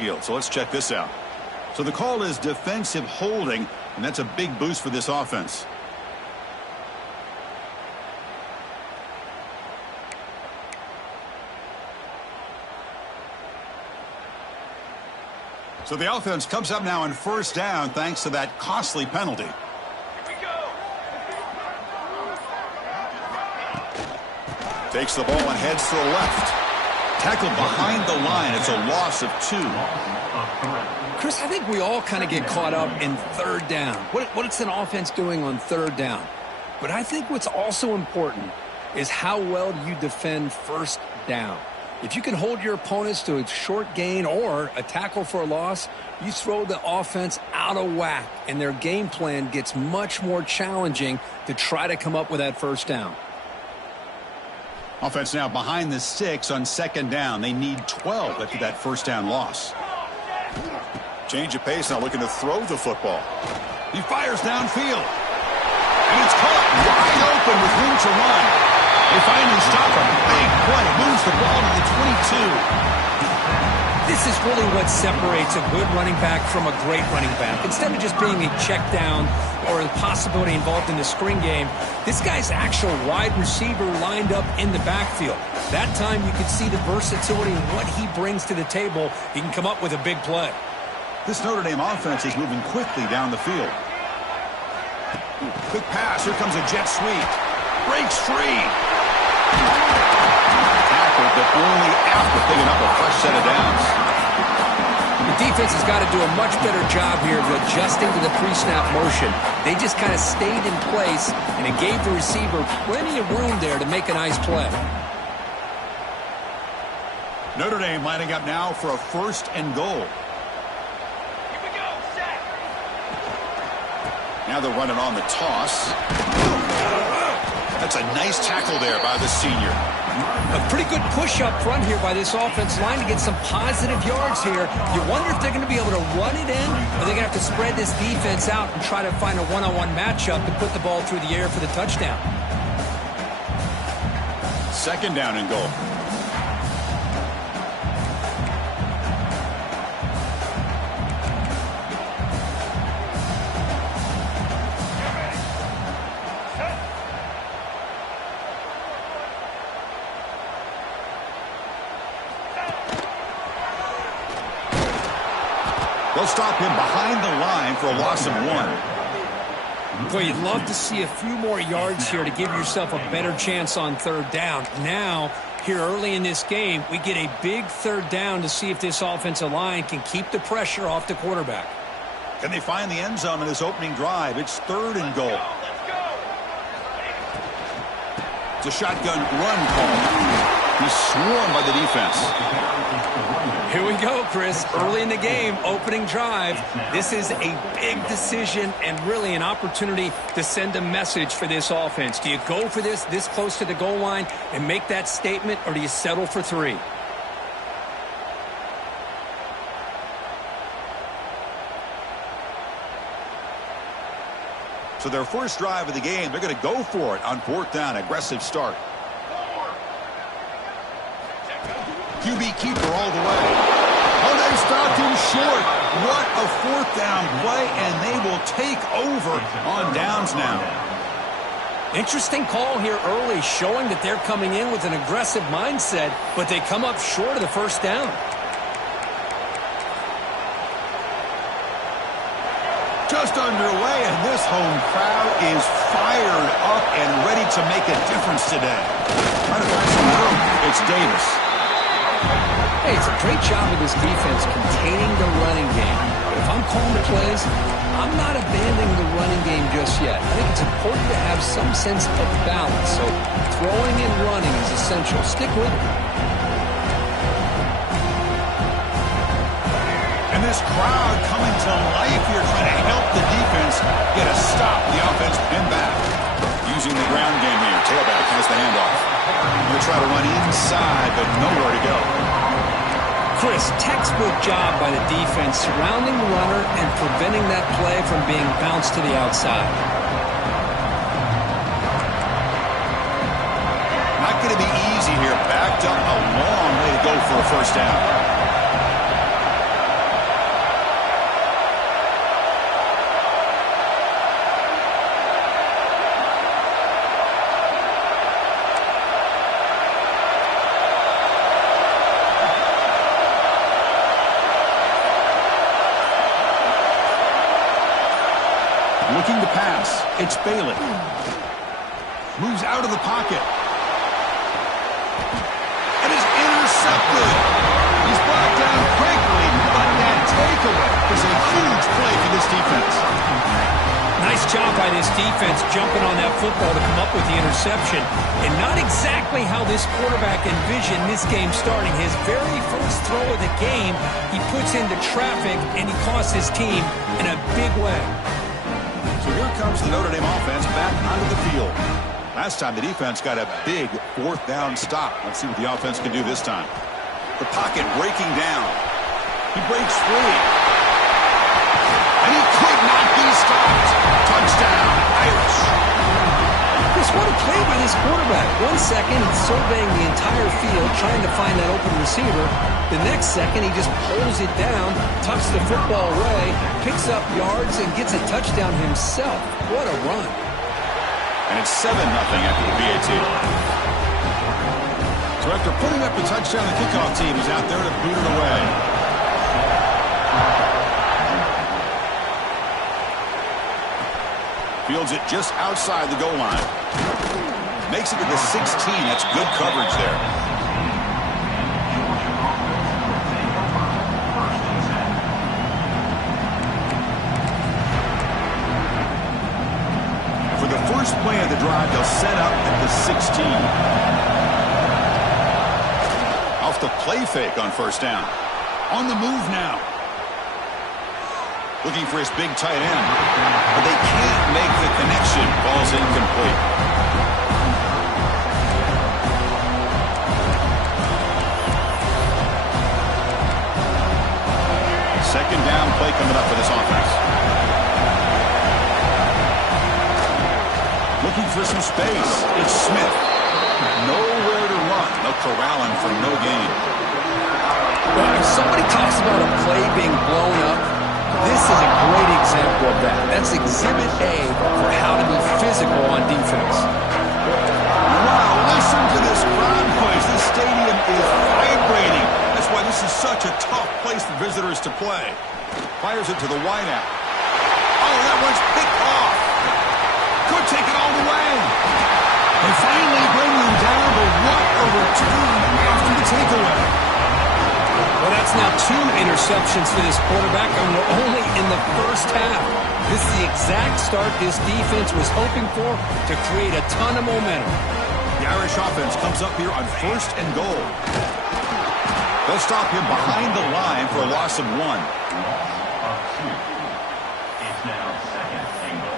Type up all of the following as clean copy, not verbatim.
field. So let's check this out. So the call is defensive holding, and that's a big boost for this offense. So the offense comes up now on first down thanks to that costly penalty. Takes the ball and heads to the left. Tackled behind the line. It's a loss of 2. Chris, I think we all kind of get caught up in third down. What's an offense doing on third down? But I think what's also important is how well you defend first down. If you can hold your opponents to a short gain or a tackle for a loss, you throw the offense out of whack, and their game plan gets much more challenging to try to come up with that first down. Offense now behind the 6 on second down. They need 12 after that first down loss. Change of pace, now looking to throw the football. He fires downfield. And it's caught wide open with room to run. They finally stop him. Big play. Moves the ball to the 22. This is really what separates a good running back from a great running back. Instead of just being a check down or a possibility involved in the screen game, this guy's actual wide receiver lined up in the backfield. That time you can see the versatility and what he brings to the table. He can come up with a big play. This Notre Dame offense is moving quickly down the field. Quick pass. Here comes a jet sweep. Breaks free. Tackled, but only after picking up a fresh set of downs. The defense has got to do a much better job here of adjusting to the pre-snap motion. They just kind of stayed in place, and it gave the receiver plenty of room there to make a nice play. Notre Dame lining up now for a first and goal. Now they're running on the toss. That's a nice tackle there by the senior. A pretty good push up front here by this offense line to get some positive yards here. You wonder if they're going to be able to run it in, or they're going to have to spread this defense out and try to find a one-on-one matchup to put the ball through the air for the touchdown. Second down and goal. They'll stop him behind the line for a loss of 1. Boy, you'd love to see a few more yards here to give yourself a better chance on third down. Now, here early in this game, we get a big third down to see if this offensive line can keep the pressure off the quarterback. Can they find the end zone in this opening drive? It's third and goal. It's a shotgun run call. He's swarmed by the defense. Here we go, Chris. Early in the game, opening drive. This is a big decision and really an opportunity to send a message for this offense. Do you go for this close to the goal line and make that statement, or do you settle for 3? So their first drive of the game, they're going to go for it on fourth down. Aggressive start. QB keeper all the way. Oh, they stopped him short. What a fourth down play, and they will take over on downs now. Interesting call here early, showing that they're coming in with an aggressive mindset, but they come up short of the first down. Just underway, and this home crowd is fired up and ready to make a difference today. Trying to find some room. It's Davis. Hey, it's a great job of this defense containing the running game. But if I'm calling the plays, I'm not abandoning the running game just yet. I think it's important to have some sense of balance. So throwing and running is essential. Stick with it. And this crowd coming to life here, trying to help the defense get a stop. The offense pinned back. Using the ground game here. Tailback has the handoff. We'll try to run inside, but nowhere to go. Chris, textbook job by the defense surrounding the runner and preventing that play from being bounced to the outside. Not going to be easy here. Backed up a long way to go for a first down. It's Bailey. Moves out of the pocket. And is intercepted. He's brought down quickly, but that takeaway is a huge play for this defense. Nice job by this defense jumping on that football to come up with the interception. And not exactly how this quarterback envisioned this game starting. His very first throw of the game, he puts into traffic, and he costs his team in a big way. So here comes the Notre Dame offense back onto the field. Last time the defense got a big fourth down stop. Let's see what the offense can do this time. The pocket breaking down. He breaks free. And he could not be stopped. Touchdown, Irish. Chris, what a play by this quarterback. 1 second, he's surveying the entire field, trying to find that open receiver. The next second, he just pulls it down, tucks the football away, picks up yards, and gets a touchdown himself. What a run. And it's 7-0 after the BAT. So after putting up the touchdown, the kickoff team is out there to boot it away. Fields it just outside the goal line. Makes it to the 16. That's good coverage there. For the first play of the drive, they'll set up at the 16. Off the play fake on first down. On the move now. Looking for his big tight end. But they can't make the connection. Ball's incomplete. Second down play coming up for this offense. Looking for some space. It's Smith. Nowhere to run. They'll corral him for no gain. Well, if somebody talks about a play being blown up, this is a great example of that. That's Exhibit A for how to be physical on defense. Wow, listen to this crowd noise. This stadium is vibrating. That's why this is such a tough place for visitors to play. Fires it to the wideout. Oh, that one's picked off. Could take it all the way. They finally bring him down, but what a return after the takeaway. Well, that's now 2 interceptions for this quarterback, and we're only in the first half. This is the exact start this defense was hoping for to create a ton of momentum. The Irish offense comes up here on first and goal. They'll stop him behind the line for a loss of 1. It's now second and goal.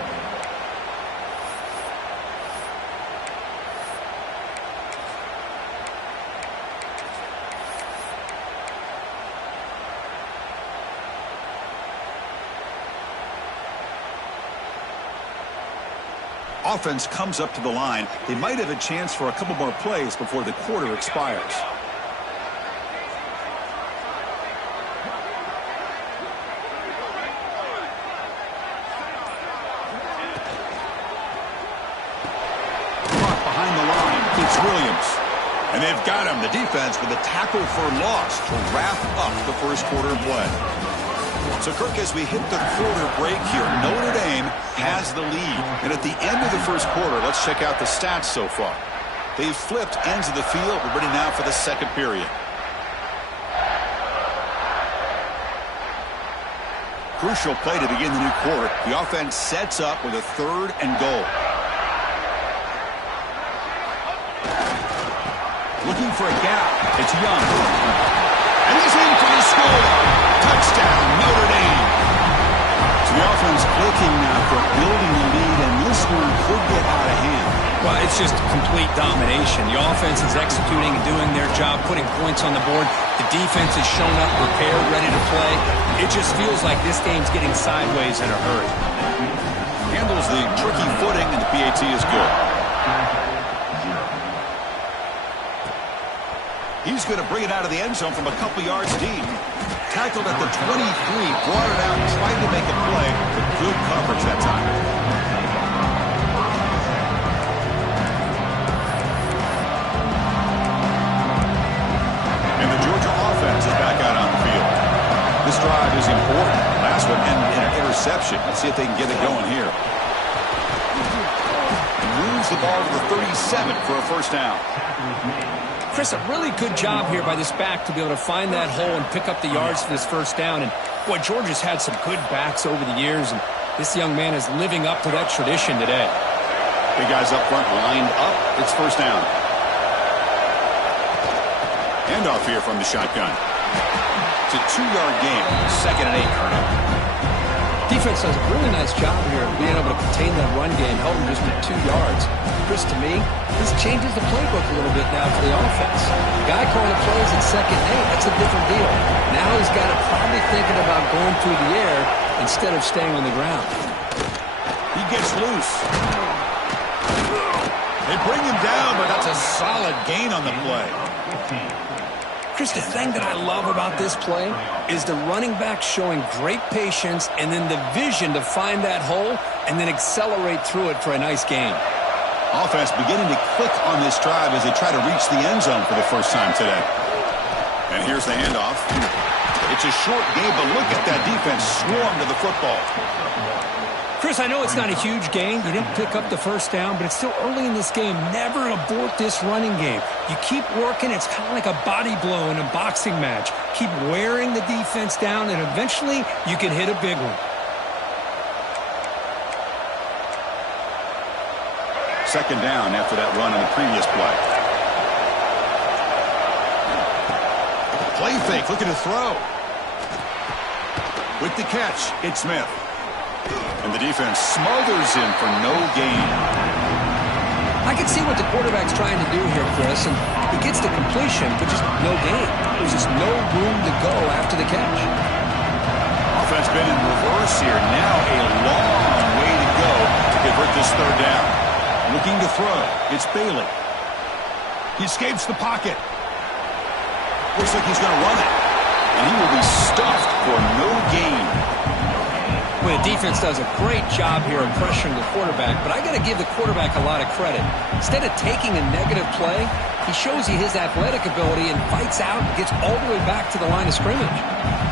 Offense comes up to the line. They might have a chance for a couple more plays before the quarter expires. Caught behind the line. It's Williams. And they've got him, the defense, with a tackle for loss to wrap up the first quarter of play. So, Kirk, as we hit the quarter break here, Notre Dame has the lead. And at the end of the first quarter, let's check out the stats so far. They've flipped ends of the field. We're ready now for the second period. Crucial play to begin the new quarter. The offense sets up with a 3rd and goal. Looking for a gap. It's Young. And he's in for the score. Touchdown, Notre Dame. So the offense clicking now for building the lead, and this one could get out of hand. Well, it's just complete domination. The offense is executing and doing their job, putting points on the board. The defense is shown up, prepared, ready to play. It just feels like this game's getting sideways in a hurry. Handles the tricky footing, and the PAT is good. He's going to bring it out of the end zone from a couple yards deep. Tackled at the 23, brought it out, tried to make a play, but good coverage that time. And the Georgia offense is back out on the field. This drive is important. Last one ended in an interception. Let's see if they can get it going here. moves the ball to the 37 for a first down. Chris, a really good job here by this back to be able to find that hole and pick up the yards for this first down. And, boy, Georgia's had some good backs over the years, and this young man is living up to that tradition today. Big guys up front lined up. It's first down. Handoff here from the shotgun. It's a 2-yard gain. 2nd and 8, Colonel. Defense does a really nice job here of being able to contain that run game, held him just at 2 yards. Chris, to me, this changes the playbook a little bit now for the offense. The guy calling the plays at 2nd and 8, that's a different deal. Now he's got to probably thinking about going through the air instead of staying on the ground. He gets loose. They bring him down, but that's a solid gain on the play. Chris, the thing that I love about this play is the running back showing great patience and then the vision to find that hole and then accelerate through it for a nice gain. Offense beginning to click on this drive as they try to reach the end zone for the first time today. And here's the handoff. It's a short game, but look at that defense swarm to the football. Chris, I know it's not a huge gain. You didn't pick up the first down, but it's still early in this game. Never abort this running game. You keep working. It's kind of like a body blow in a boxing match. Keep wearing the defense down, and eventually you can hit a big one. Second down after that run on the previous play. Play fake, looking to throw. With the catch, it's Smith. And the defense smothers him for no gain. I can see what the quarterback's trying to do here, Chris, and he gets the completion, but just no gain. There's just no room to go after the catch. Offense been in reverse here. Now a long way to go to convert this third down. Looking to throw. It's Bailey. He escapes the pocket. Looks like he's going to run it. And he will be stuffed for no gain. Well, the defense does a great job here of pressuring the quarterback, but I got to give the quarterback a lot of credit. Instead of taking a negative play, he shows you his athletic ability and fights out and gets all the way back to the line of scrimmage.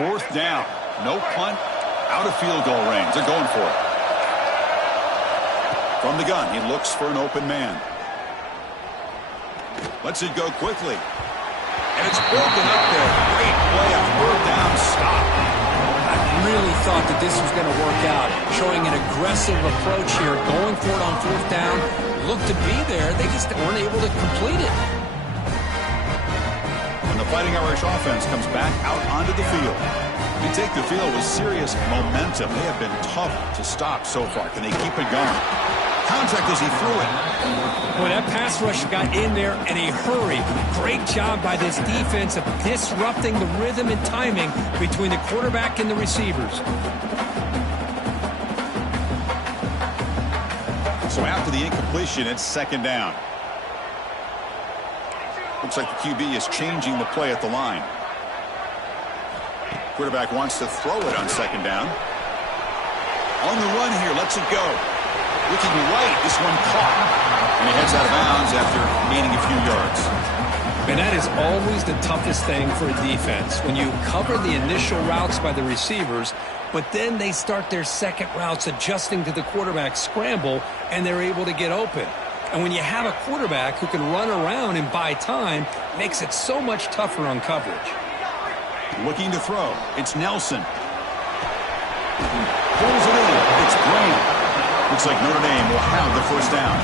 Fourth down. No punt. Out of field goal range. They're going for it. From the gun, he looks for an open man. Lets it go quickly. And it's broken up there. Great play. A third down stop. I really thought that this was going to work out. Showing an aggressive approach here. Going for it on fourth down. Looked to be there. They just weren't able to complete it. On the Fighting Irish offense comes back out onto the field. They take the field with serious momentum. They have been tough to stop so far. Can they keep it going? Contact as he threw it. Boy, that pass rush got in there in a hurry. Great job by this defense of disrupting the rhythm and timing between the quarterback and the receivers. So after the incompletion, it's second down. Looks like the QB is changing the play at the line. Quarterback wants to throw it on second down. On the run here, lets it go. Looking right, this one caught. And he heads out of bounds after gaining a few yards. And that is always the toughest thing for a defense. When you cover the initial routes by the receivers, but then they start their second routes adjusting to the quarterback's scramble, and they're able to get open. And when you have a quarterback who can run around and buy time, it makes it so much tougher on coverage. Looking to throw. It's Nelson. Pulls it in. It's Graham. Looks like Notre Dame will have the first down.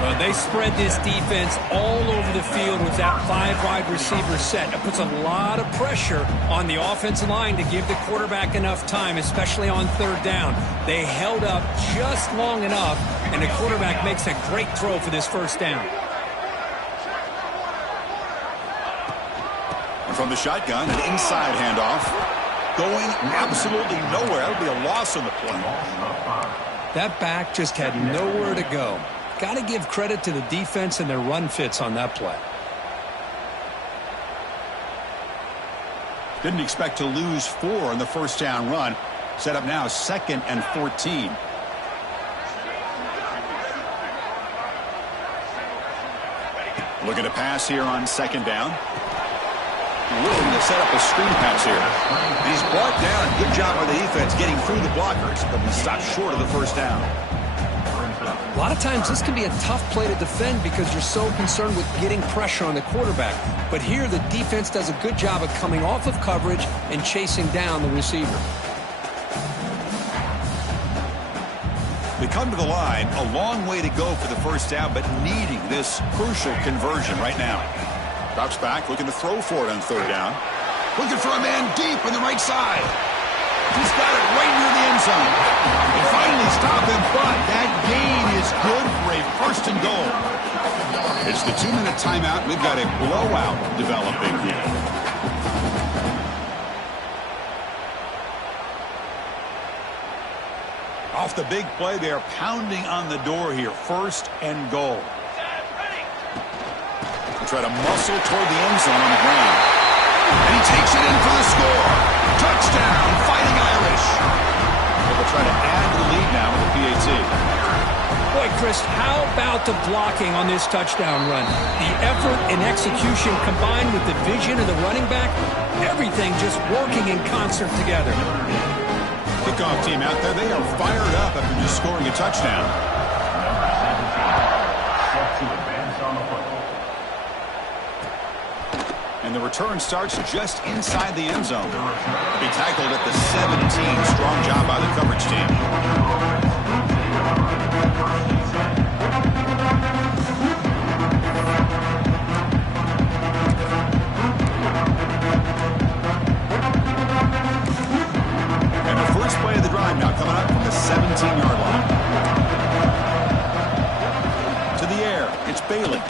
Well, they spread this defense all over the field with that 5 wide receiver set. It puts a lot of pressure on the offensive line to give the quarterback enough time, especially on third down. They held up just long enough, and the quarterback makes a great throw for this first down. And from the shotgun, an inside handoff. Going absolutely nowhere. That would be a loss on the play. That back just had nowhere to go. Got to give credit to the defense and their run fits on that play. Didn't expect to lose 4 on the first down run. Set up now 2nd and 14. Looking to pass here on second down. Willing to set up a screen pass here. He's brought down. Good job by the defense getting through the blockers, but he stopped short of the first down. A lot of times this can be a tough play to defend because you're so concerned with getting pressure on the quarterback. But here the defense does a good job of coming off of coverage and chasing down the receiver. They come to the line, a long way to go for the first down, but needing this crucial conversion right now. Drops back, looking to throw for it on third down. Looking for a man deep on the right side. He's got it right near the end zone. They finally stop him, but that gain is good for a first and goal. It's the 2-minute timeout. We've got a blowout developing here. Off the big play, they are pounding on the door here. First and goal. Try to muscle toward the end zone on the ground. And he takes it in for the score. Touchdown, Fighting Irish. They'll try to add to the lead now with the PAT. Boy, Chris, how about the blocking on this touchdown run? The effort and execution combined with the vision of the running back, everything just working in concert together. Kickoff team out there, they are fired up after just scoring a touchdown. And the return starts just inside the end zone. Be tackled at the 17. Strong job by the coverage team. And the first play of the drive now coming up from the 17-yard line. To the air, it's Bailey.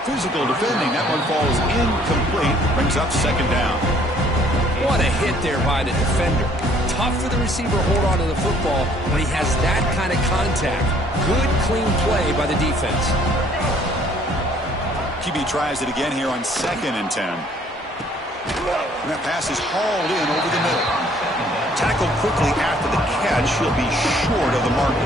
Physical defending. That one falls incomplete. Brings up second down. What a hit there by the defender. Tough for the receiver to hold on to the football when he has that kind of contact. Good, clean play by the defense. QB tries it again here on 2nd and 10. And that pass is hauled in over the middle. Tackled quickly after the catch. He'll be short of the mark.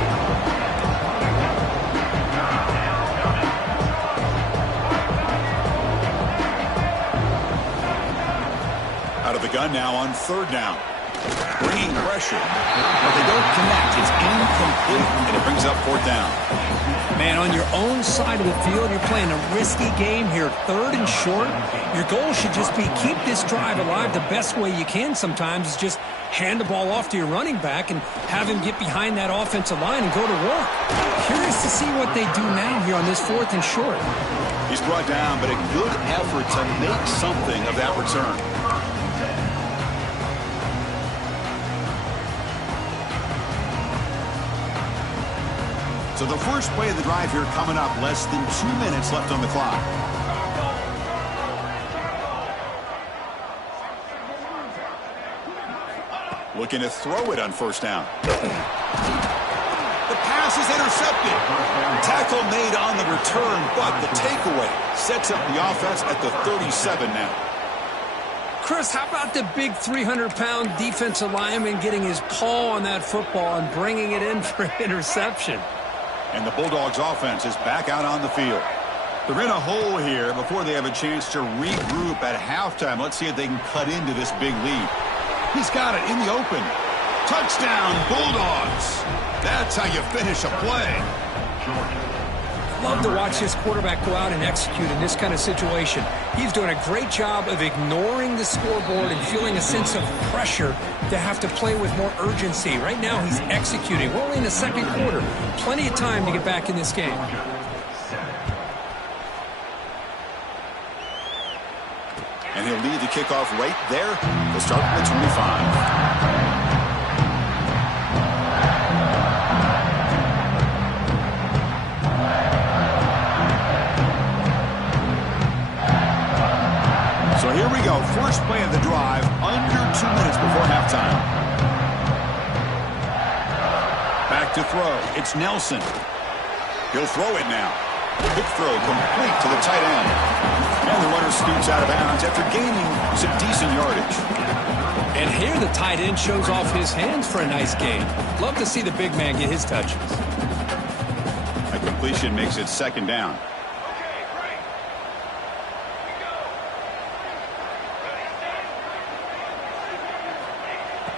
Out of the gun now on third down. Bringing pressure. But they don't connect. It's incomplete, and it brings up fourth down. Man, on your own side of the field, you're playing a risky game here. 3rd and short. Your goal should just be keep this drive alive the best way you can sometimes is just hand the ball off to your running back and have him get behind that offensive line and go to work. Curious to see what they do now here on this 4th and short. He's brought down, but a good effort to make something of that return. So the first play of the drive here coming up, less than 2 minutes left on the clock. Looking to throw it on first down. The pass is intercepted. Tackle made on the return, but the takeaway sets up the offense at the 37 now. Chris, how about the big 300-pound defensive lineman getting his paw on that football and bringing it in for an interception? And the Bulldogs offense is back out on the field. They're in a hole here before they have a chance to regroup at halftime. Let's see if they can cut into this big lead. He's got it in the open. Touchdown, Bulldogs. That's how you finish a play. Love to watch this quarterback go out and execute in this kind of situation. He's doing a great job of ignoring the scoreboard and feeling a sense of pressure to have to play with more urgency. Right now, he's executing. We're only in the second quarter. Plenty of time to get back in this game. And he'll lead the kickoff right there to start the 25. So here we go. First play of the drive, under 2 minutes before halftime. Back to throw. It's Nelson. He'll throw it now. Quick throw complete to the tight end. And the runner scoots out of bounds after gaining some decent yardage. And here the tight end shows off his hands for a nice gain. Love to see the big man get his touches. A completion makes it second down.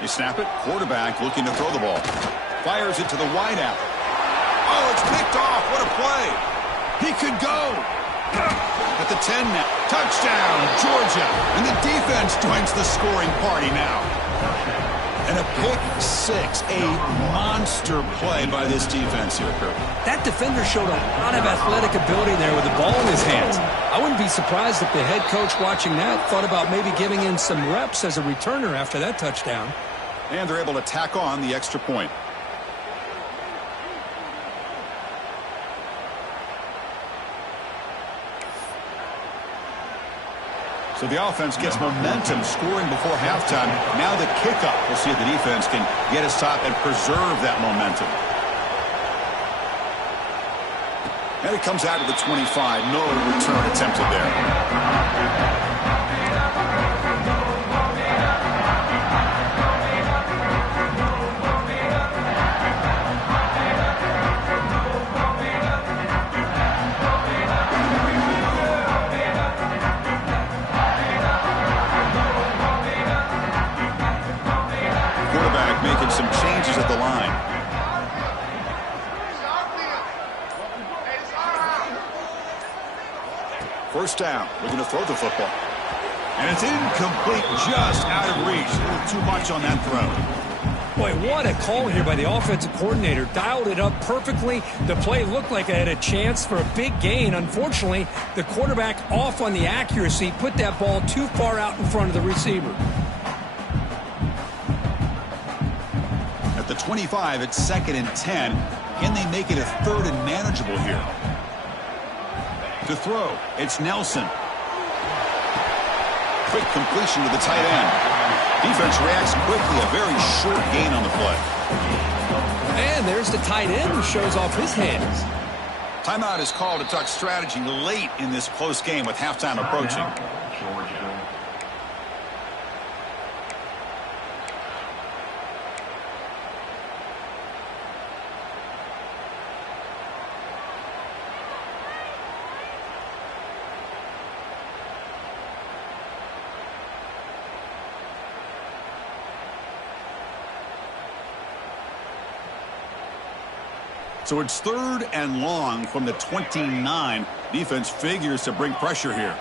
You snap it. Quarterback looking to throw the ball. Fires it to the wideout. Oh, it's picked off. What a play. He could go. At the 10 now. Touchdown, Georgia. And the defense joins the scoring party now. And a pick six. A monster play by this defense here, Kirk. That defender showed a lot of athletic ability there with the ball in his hands. I wouldn't be surprised if the head coach watching that thought about maybe giving in some reps as a returner after that touchdown. And they're able to tack on the extra point. So the offense gets momentum scoring before halftime. Now the kickoff. We'll see if the defense can get his top and preserve that momentum. And it comes out of the 25. No return attempted there. Making some changes at the line. First down, looking to throw the football. And it's incomplete, just out of reach. A little too much on that throw. Boy, what a call here by the offensive coordinator. Dialed it up perfectly. The play looked like it had a chance for a big gain. Unfortunately, the quarterback off on the accuracy, put that ball too far out in front of the receiver. The 25 at 2nd and 10. Can they make it a 3rd and manageable here? To throw, it's Nelson. Quick completion to the tight end. Defense reacts quickly. A very short gain on the play. And there's the tight end who shows off his hands. Timeout is called to talk strategy late in this close game with halftime approaching. So it's 3rd and long from the 29. Defense figures to bring pressure here.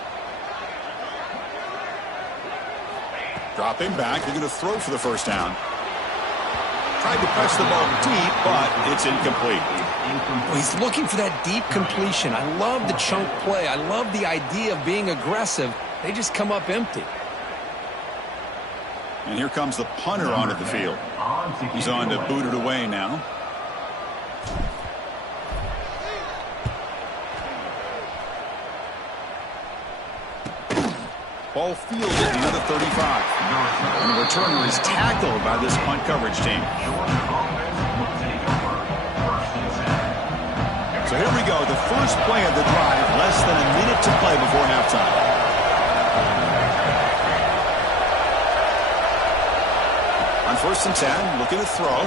Dropping back. They're going to throw for the first down. tried to press the ball deep, but it's incomplete. Well, he's looking for that deep completion. I love the chunk play. I love the idea of being aggressive. They just come up empty. And here comes the punter onto the field. He's on to boot it away now. Ball fielded near the 35. And the returner is tackled by this punt coverage team. So here we go. The first play of the drive. Less than a minute to play before halftime. On 1st and 10, looking to throw.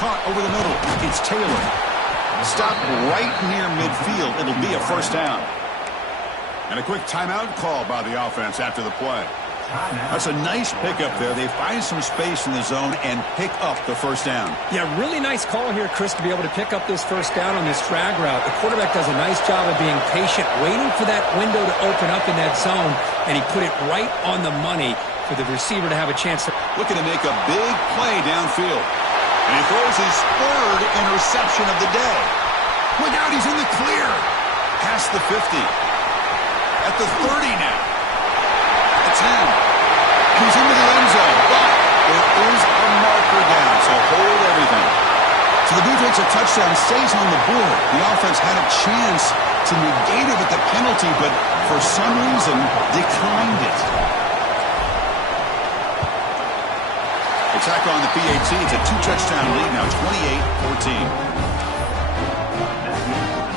Caught over the middle. It's Taylor. Stopped right near midfield. It'll be a first down. And a quick timeout call by the offense after the play. That's a nice pickup there. They find some space in the zone and pick up the first down. Yeah, really nice call here, Chris, to be able to pick up this first down on this drag route. The quarterback does a nice job of being patient, waiting for that window to open up in that zone, and he put it right on the money for the receiver to have a chance to... Looking to make a big play downfield. And he throws his 3rd interception of the day. Look out, he's in the clear. Past the 50. At the 30 now. The 10. He's into the end zone. But there is a marker down, so hold everything. So the defensive touchdown stays on the board. The offense had a chance to negate it with the penalty, but for some reason declined it. The tackle on the PAT. It's a 2-touchdown lead now, 28-14.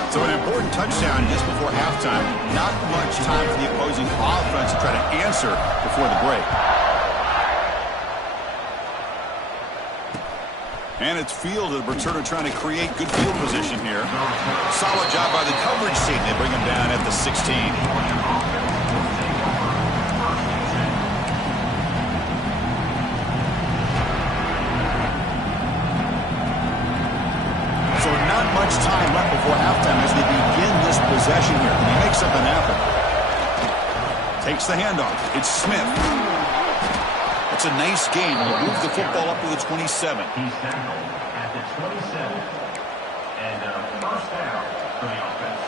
So an important touchdown just before halftime. Not much time for the opposing offense to try to answer before the break. And it's fielded. Returner trying to create good field position here. Solid job by the coverage team. They bring him down at the 16. Much time left before halftime as they begin this possession here. Can he make something happen? Takes the handoff. It's Smith. It's a nice gain. He'll move the football up to the 27. He's tackled at the 27. And first down for the offense.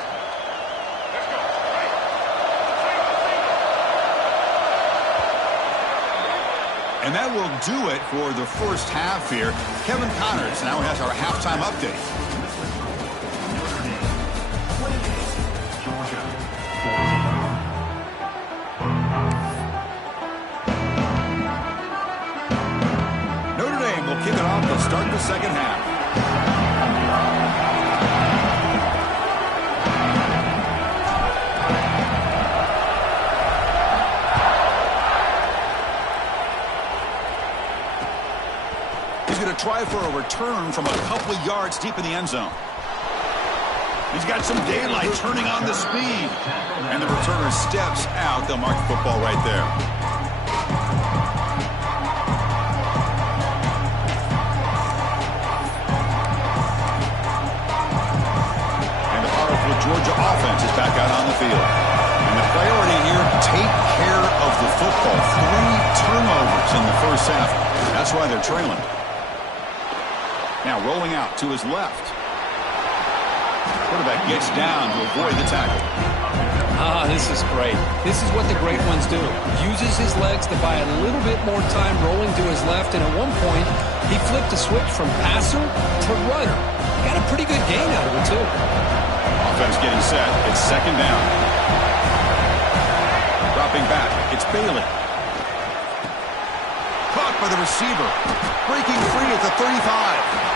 And that will do it for the first half here. Kevin Connors now has our halftime update. Notre Dame will kick it off to start the second half. Going to try for a return from a couple of yards deep in the end zone. He's got some daylight turning on the speed. And the returner steps out. They'll mark the football right there. And the powerful Georgia offense is back out on the field. And the priority here, take care of the football. 3 turnovers in the first half. That's why they're trailing. Now rolling out to his left. Quarterback gets down to avoid the tackle. This is great. This is what the great ones do. Uses his legs to buy a little bit more time rolling to his left, and at one point, he flipped the switch from passer to runner. Got a pretty good gain out of it, too. Offense getting set. It's second down. Dropping back. It's Bailey. Caught by the receiver. Breaking free at the 35.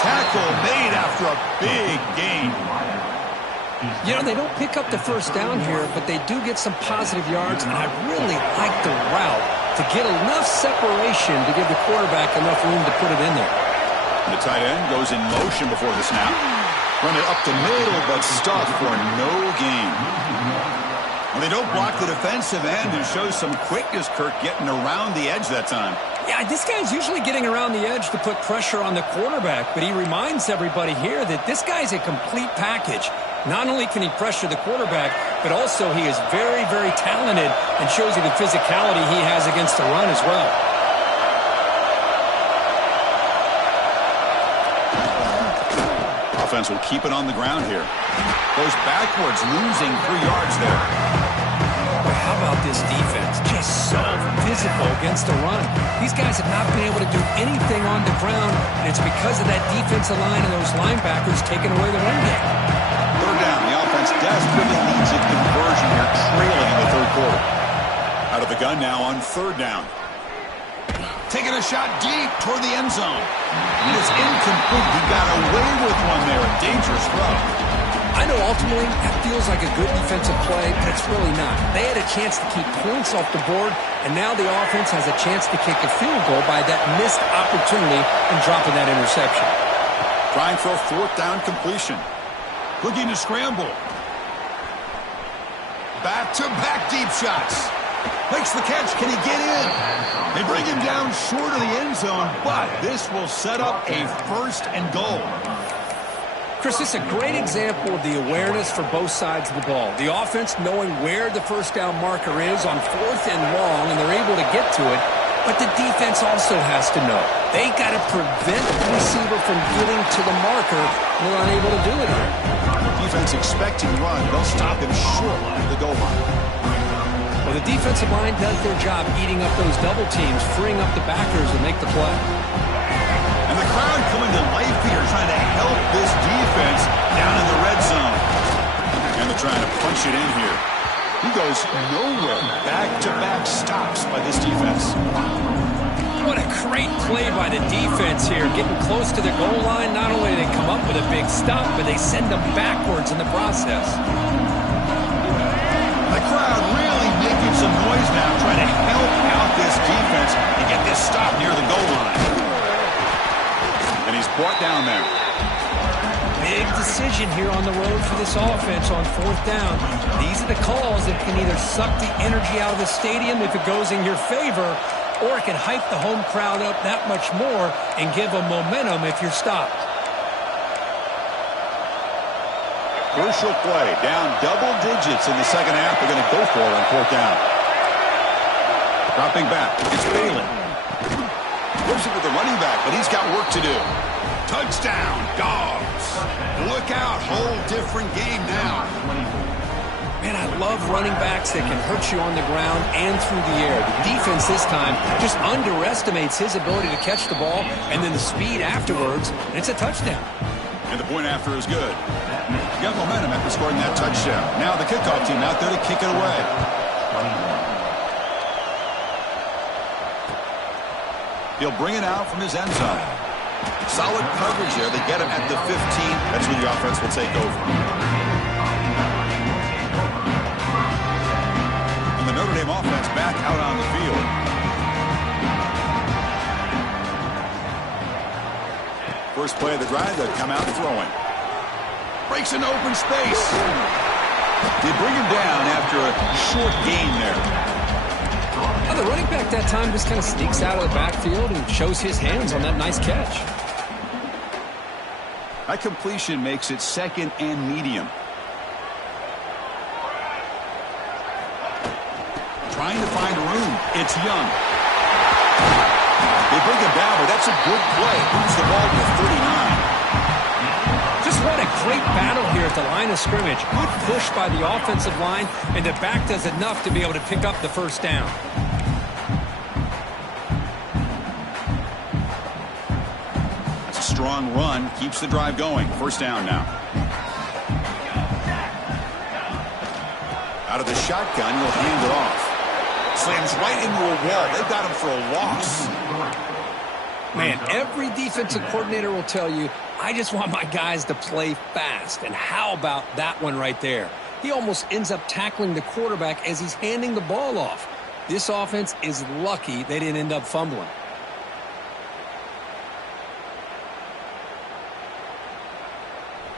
Tackle made after a big gain. You know, they don't pick up the first down here, but they do get some positive yards, and I really like the route to get enough separation to give the quarterback enough room to put it in there. The tight end goes in motion before the snap. Run it up the middle, but stuffed for no gain. Well, they don't block the defensive end and show some quickness, Kirk, getting around the edge that time. Yeah, this guy's usually getting around the edge to put pressure on the quarterback, but he reminds everybody here that this guy's a complete package. Not only can he pressure the quarterback, but also he is very, very talented and shows you the physicality he has against the run as well. offense will keep it on the ground here. Goes backwards, losing 3 yards there. How about this defense? Just so physical against the run. These guys have not been able to do anything on the ground, and it's because of that defensive line and those linebackers taking away the run game. Third down, the offense desperately needs a conversion here, trailing in the third quarter. Out of the gun now on third down. Taking a shot deep toward the end zone. And it's incomplete. He got away with one there. A dangerous throw. I know ultimately that feels like a good defensive play, but it's really not. They had a chance to keep points off the board, and now the offense has a chance to kick a field goal by that missed opportunity and dropping that interception. Trying for a fourth down completion. Looking to scramble. Back-to-back deep shots. Makes the catch. Can he get in? They bring him down short of the end zone, but this will set up a first and goal. Chris, this is a great example of the awareness for both sides of the ball. The offense knowing where the first down marker is on fourth and long, and they're able to get to it. But the defense also has to know. They got to prevent the receiver from getting to the marker, and they're unable to do it here. Defense expecting run. They'll stop him short of the goal line. Well, the defensive line does their job eating up those double teams, freeing up the backers and make the play. And the crowd coming to life here, trying to help this defense down in the red zone. And they're trying to punch it in here. He goes nowhere. Back-to-back stops by this defense. What a great play by the defense here. Getting close to the goal line, not only do they come up with a big stop, but they send them backwards in the process. The crowd really making some noise now, trying to help out this defense and get this stop near the goal line. And he's brought down there. Big decision here on the road for this offense on fourth down. These are the calls that can either suck the energy out of the stadium if it goes in your favor, or it can hype the home crowd up that much more and give them momentum if you're stopped. Crucial play. Down double digits in the second half. They're going to go for it on fourth down. Dropping back. It's Bailey. Gives it with the running back, but he's got work to do. Touchdown, Dogs. Look out. Whole different game now. Man, I love running backs that can hurt you on the ground and through the air. The defense this time just underestimates his ability to catch the ball, and then the speed afterwards, and it's a touchdown. And the point after is good. Got momentum after scoring that touchdown. Now the kickoff team out there to kick it away. He'll bring it out from his end zone. Solid coverage there. They get him at the 15. That's where the offense will take over. And the Notre Dame offense back out on the field. First play of the drive, they'll come out throwing. Breaks into open space. They bring him down after a short gain there. Well, the running back that time just kind of sneaks out of the backfield and shows his hands on that nice catch. That completion makes it second and medium. Trying to find room. It's Young. They bring him down, but that's a good play. Moves the ball to 39. Just what a great battle here at the line of scrimmage. Good push by the offensive line, and the back does enough to be able to pick up the first down. That's a strong run. Keeps the drive going. First down now. Out of the shotgun, he'll hand it off. Slams right into a wall. They've got him for a loss. Man, every defensive coordinator will tell you, I just want my guys to play fast. And how about that one right there? He almost ends up tackling the quarterback as he's handing the ball off. This offense is lucky they didn't end up fumbling.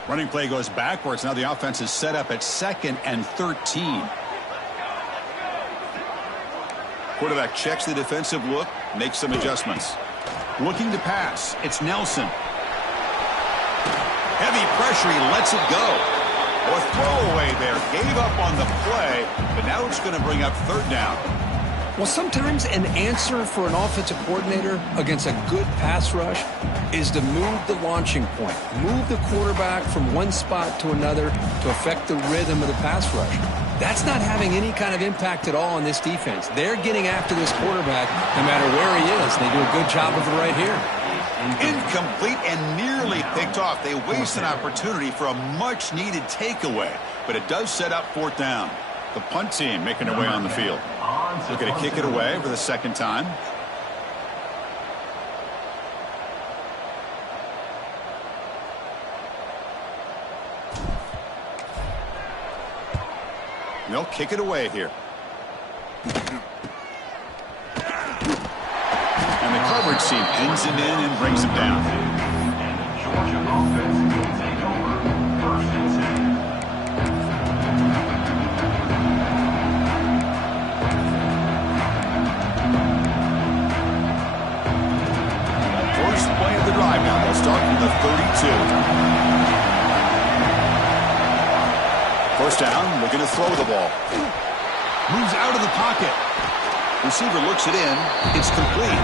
Running play goes backwards. Now the offense is set up at 2nd and 13. Quarterback checks the defensive look, makes some adjustments. Looking to pass. It's Nelson. Heavy pressure. He lets it go. A throwaway there. Gave up on the play, but now it's going to bring up third down. Well, sometimes an answer for an offensive coordinator against a good pass rush is to move the launching point, move the quarterback from one spot to another to affect the rhythm of the pass rush. That's not having any kind of impact at all on this defense. They're getting after this quarterback no matter where he is. They do a good job of it right here. Incomplete and nearly picked off. They waste an opportunity for a much-needed takeaway, but it does set up 4th down. The punt team making their way on the field. Looking to kick it away for the 2nd time. They'll kick it away here. And the coverage team pins him in and brings him down. And the Georgia offense will take over 1st and 10. First play of the drive now. They'll start from the 32. 1st down, looking to throw the ball. Moves out of the pocket. Receiver looks it in. It's complete.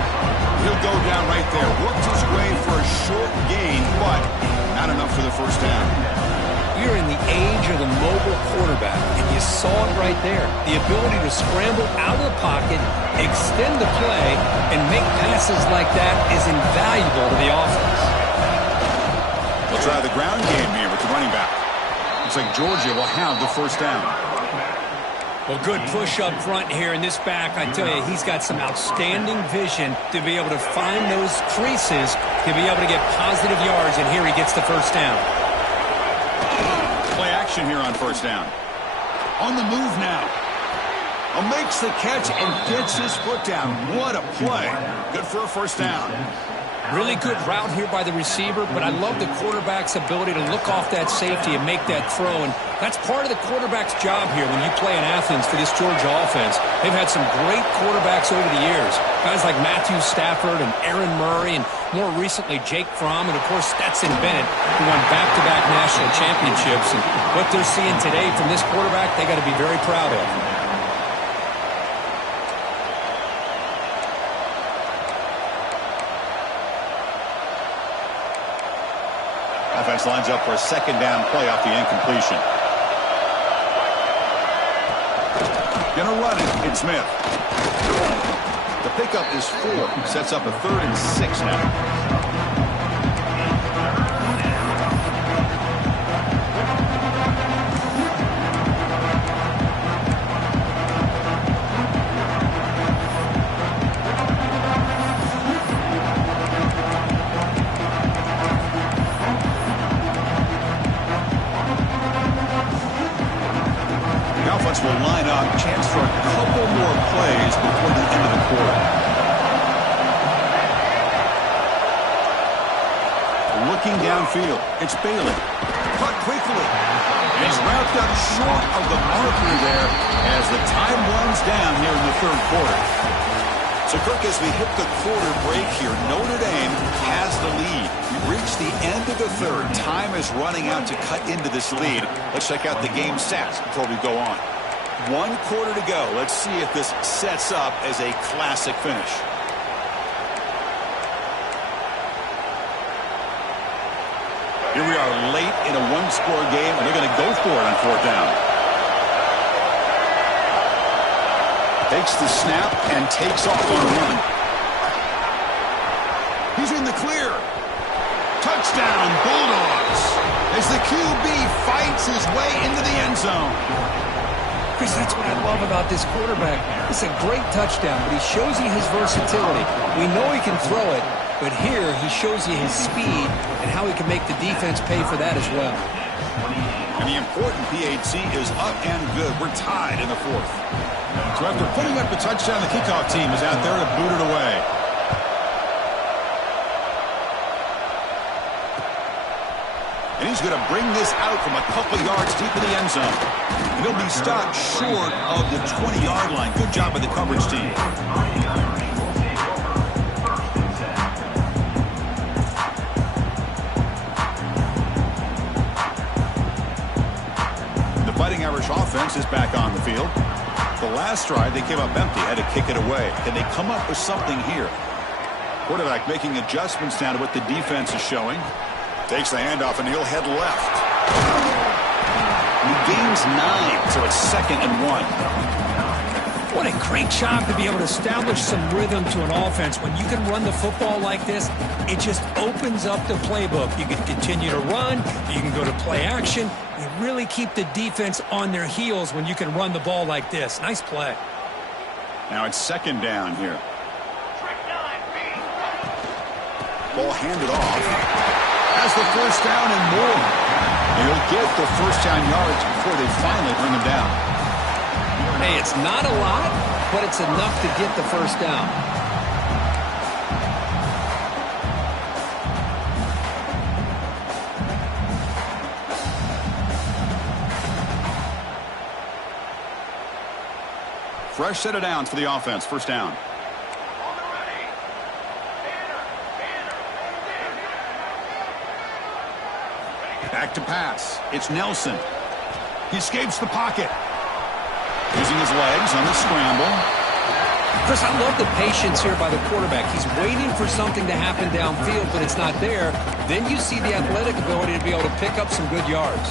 He'll go down right there. Worked his way for a short gain, but not enough for the 1st down. You're in the age of the mobile quarterback, and you saw it right there. The ability to scramble out of the pocket, extend the play, and make passes like that is invaluable to the offense. They'll try the ground game here with the running back. Looks like Georgia will have the 1st down. Well, good push up front here, and this back, I tell you, he's got some outstanding vision to be able to find those creases to be able to get positive yards, and here he gets the 1st down. Play action here on 1st down. On the move now. Makes the catch and gets his foot down. What a play. Good for a 1st down. Really good route here by the receiver, but I love the quarterback's ability to look off that safety and make that throw, and that's part of the quarterback's job here when you play in Athens for this Georgia offense. They've had some great quarterbacks over the years, guys like Matthew Stafford and Aaron Murray, and more recently Jake Fromm, and of course Stetson Bennett, who won back-to-back national championships. And what they're seeing today from this quarterback, they got to be very proud of. Offense lines up for a 2nd down play off the incompletion. Gonna run it. It's Smith. The pickup is 4. Sets up a 3rd and 6 now. Will line up, chance for a couple more plays before the end of the quarter. Looking downfield, it's Bailey. Cut quickly. And he's wrapped up short of the marker there as the time runs down here in the 3rd quarter. So, Kirk, as we hit the quarter break here, Notre Dame has the lead. We reached the end of the 3rd. Time is running out to cut into this lead. Let's check out the game stats before we go on. 1 quarter to go. Let's see if this sets up as a classic finish. Here we are late in a 1-score game, and they're going to go for it on 4th down. Takes the snap and takes off on a run. He's in the clear. Touchdown, Bulldogs, as the QB fights his way into the end zone. Chris, that's what I love about this quarterback. It's a great touchdown, but he shows you his versatility. We know he can throw it, but here he shows you his speed and how he can make the defense pay for that as well. And the important PAT is up and good. We're tied in the 4th. So after putting up the touchdown, the kickoff team is out there to boot it away. And he's going to bring this out from a couple yards deep in the end zone. And he'll be stopped short of the 20-yard line. Good job by the coverage team. The Fighting Irish offense is back on the field. The last drive, they came up empty, had to kick it away. Can they come up with something here? Quarterback making adjustments now to what the defense is showing. Takes the handoff, and he'll head left. He gains 9, so it's 2nd and 1. What a great job to be able to establish some rhythm to an offense. When you can run the football like this, it just opens up the playbook. You can continue to run. You can go to play action. You really keep the defense on their heels when you can run the ball like this. Nice play. Now it's 2nd down here. Ball handed off. Has the first down and more. He'll get the first down yards before they finally bring him down. Hey, it's not a lot, but it's enough to get the first down. Fresh set of downs for the offense. First down. Back to pass. It's Nelson. He escapes the pocket. Using his legs on the scramble. Chris, I love the patience here by the quarterback. He's waiting for something to happen downfield, but it's not there. Then you see the athletic ability to be able to pick up some good yards.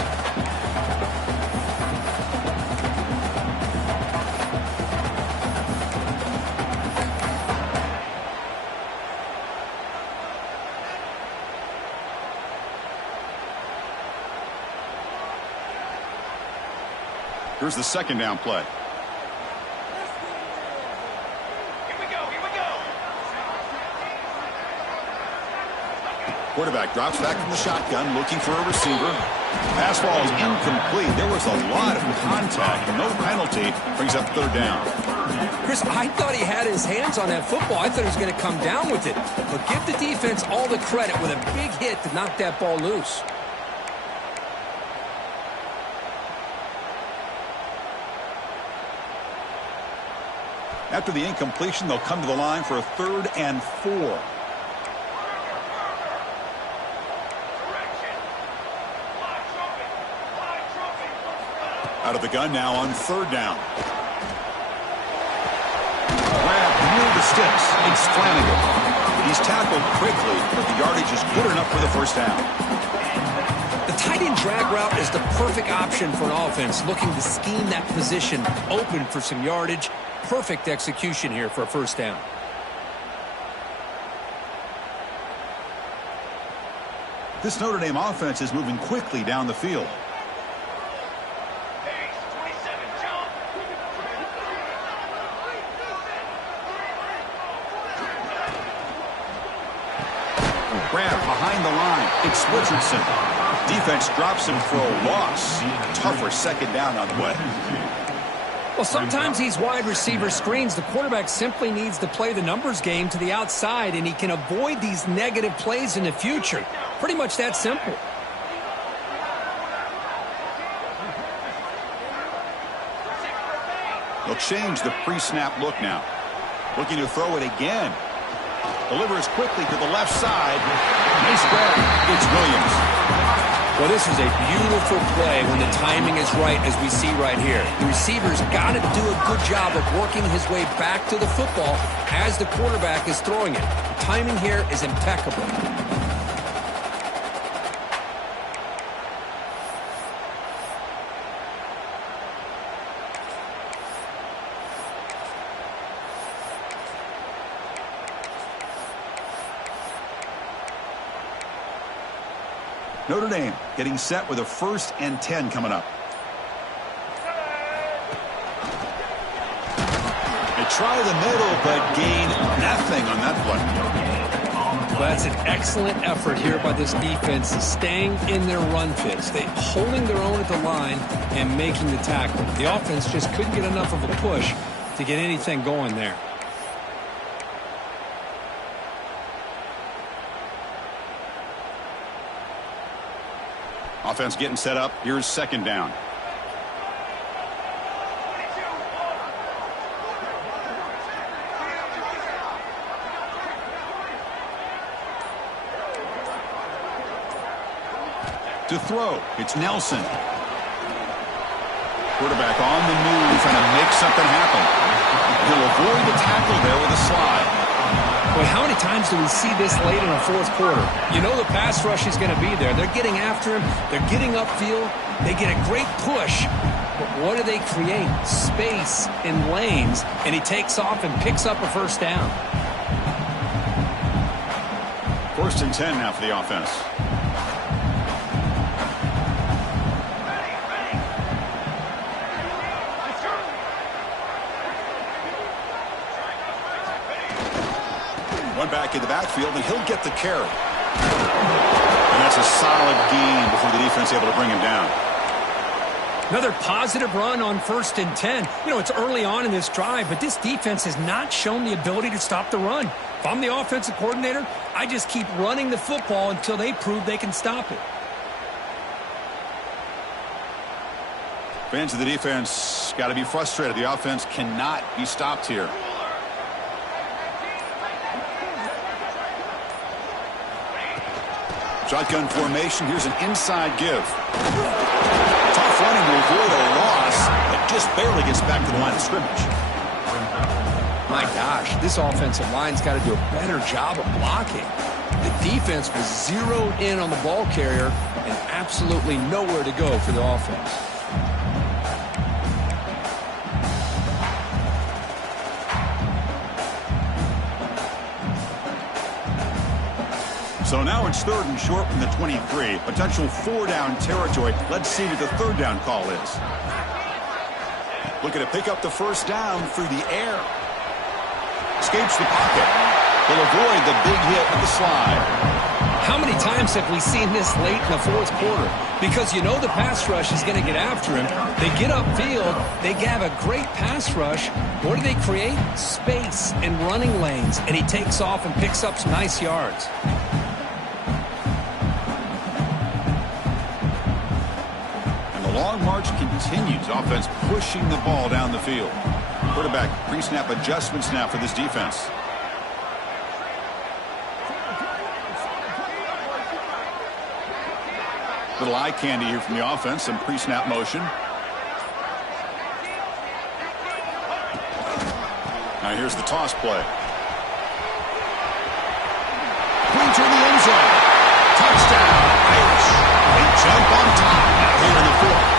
Here's the 2nd down play. Quarterback drops back from the shotgun, looking for a receiver. Pass ball is incomplete. There was a lot of contact. No penalty. Brings up 3rd down. Chris, I thought he had his hands on that football. I thought he was going to come down with it. But give the defense all the credit with a big hit to knock that ball loose. After the incompletion, they'll come to the line for a 3rd and 4. Out of the gun now on 3rd down. Grab near the sticks. It's Flanagan. He's tackled quickly, but the yardage is good enough for the first down. The tight end drag route is the perfect option for an offense looking to scheme that position open for some yardage. Perfect execution here for a first down. This Notre Dame offense is moving quickly down the field. Grab behind the line. It's Richardson. Defense drops him for a loss. Tougher 2nd down on the way. Well, sometimes these wide receiver screens, the quarterback simply needs to play the numbers game to the outside, and he can avoid these negative plays in the future. Pretty much that simple. They'll change the pre-snap look now. Looking to throw it again. Delivers quickly to the left side. Nice grab. It's Williams. Well, this is a beautiful play when the timing is right, as we see right here. The receiver's got to do a good job of working his way back to the football as the quarterback is throwing it. The timing here is impeccable. Notre Dame getting set with a 1st and 10 coming up. They try the middle, but gain nothing on that play. Well, that's an excellent effort here by this defense, staying in their run fits. They holding their own at the line and making the tackle. The offense just couldn't get enough of a push to get anything going there. Offense getting set up. Here's 2nd down. To throw, it's Nelson. Quarterback on the move. trying to make something happen. He'll avoid the tackle there with a slide. Boy, how many times do we see this late in the fourth quarter? You know the pass rush is going to be there. They're getting after him. They're getting upfield. They get a great push. But what do they create? Space in lanes. And he takes off and picks up a first down. 1st and 10 now for the offense. One back in the backfield, and he'll get the carry. And that's a solid gain before the defense able to bring him down. Another positive run on 1st and 10. You know, it's early on in this drive, but this defense has not shown the ability to stop the run. If I'm the offensive coordinator, I just keep running the football until they prove they can stop it. Fans of the defense got to be frustrated. The offense cannot be stopped here. Shotgun formation. Here's an inside give. Tough running to avoid a loss, but just barely gets back to the line of scrimmage. My gosh, this offensive line's got to do a better job of blocking. The defense was zeroed in on the ball carrier and absolutely nowhere to go for the offense. So now it's 3rd and short from the 23. Potential 4-down territory. Let's see what the 3rd down call is. Looking to pick up the first down through the air. Escapes the pocket. He'll avoid the big hit with the slide. How many times have we seen this late in the fourth quarter? Because you know the pass rush is going to get after him. They get upfield. They have a great pass rush. What do they create? Space and running lanes. And he takes off and picks up some nice yards. Long march continues. Offense pushing the ball down the field. Quarterback pre-snap adjustments now for this defense. Little eye candy here from the offense. Some pre-snap motion. Now here's the toss play. Pointer in the end zone. Touchdown, Irish. They jump on top now here in the 4th.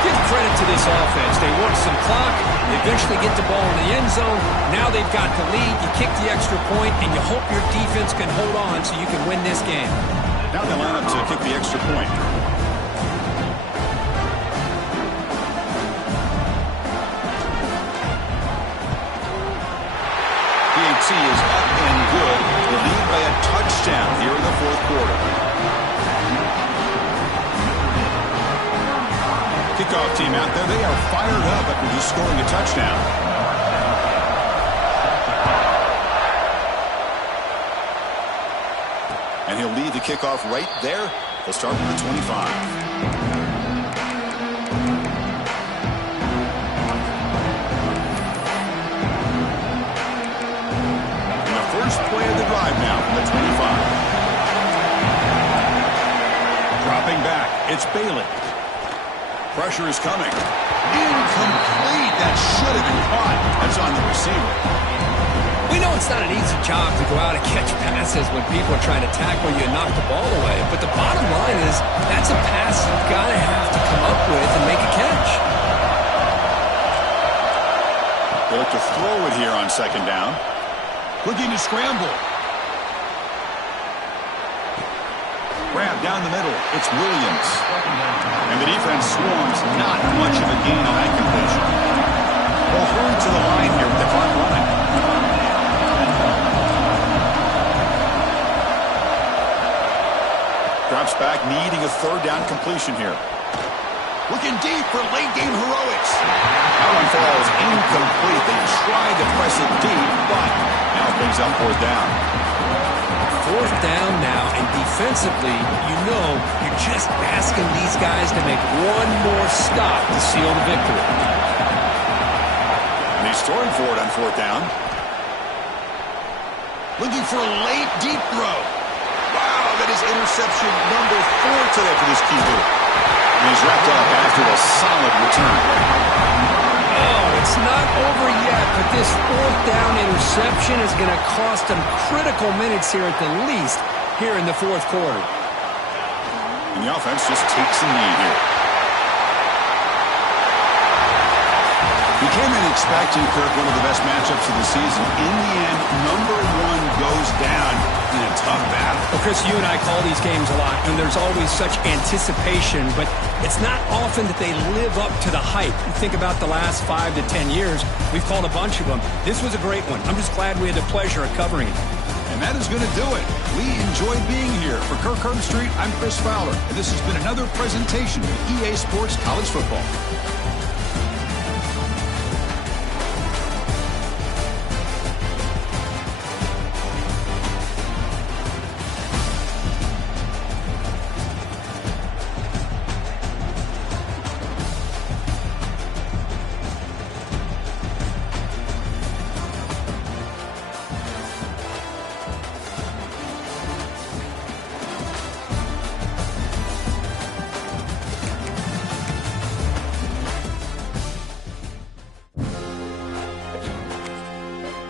Give credit to this offense. They work some clock. They eventually get the ball in the end zone. Now they've got the lead. You kick the extra point, and you hope your defense can hold on so you can win this game. Now they line up to kick the extra point. PAT is up and good. The lead by a touchdown here in the 4th quarter. Kickoff team out there. They are fired up after just scoring a touchdown. And he'll lead the kickoff right there. They'll start with the 25. And the first play of the drive now from the 25. Dropping back. It's Bailey. Pressure is coming. Incomplete. That should have been caught. That's on the receiver. We know it's not an easy job to go out and catch passes when people are trying to tackle you and knock the ball away. But the bottom line is that's a pass you've got to have to come up with and make a catch. They look to throw it here on 2nd down. Looking to scramble. Grab down the middle. It's Williams. And the defense swarms. Not much of a gain on that completion. They'll hurry to the line here with the clock running. Drops back, needing a 3rd down completion here. Looking deep for late game heroics. That one falls incomplete. They tried to press it deep, but now it brings up 4th down. 4th down now, and defensively, you know you're just asking these guys to make one more stop to seal the victory. And he's throwing for it on 4th down. Looking for a late deep throw. Wow, that is interception number 4 today for this QB. And he's wrapped up after a solid return. Oh, it's not over yet, but this fourth down interception is going to cost them critical minutes here at the least here in the fourth quarter. And the offense just takes a knee here. We came in expecting, Kirk, one of the best matchups of the season. In the end, number one goes down in a tough battle. Well, Chris, you and I call these games a lot, and there's always such anticipation, but it's not often that they live up to the hype. You think about the last 5 to 10 years, we've called a bunch of them. This was a great one. I'm just glad we had the pleasure of covering it. And that is going to do it. We enjoyed being here. For Kirk Herbstreit, I'm Chris Fowler, and this has been another presentation of EA Sports College Football.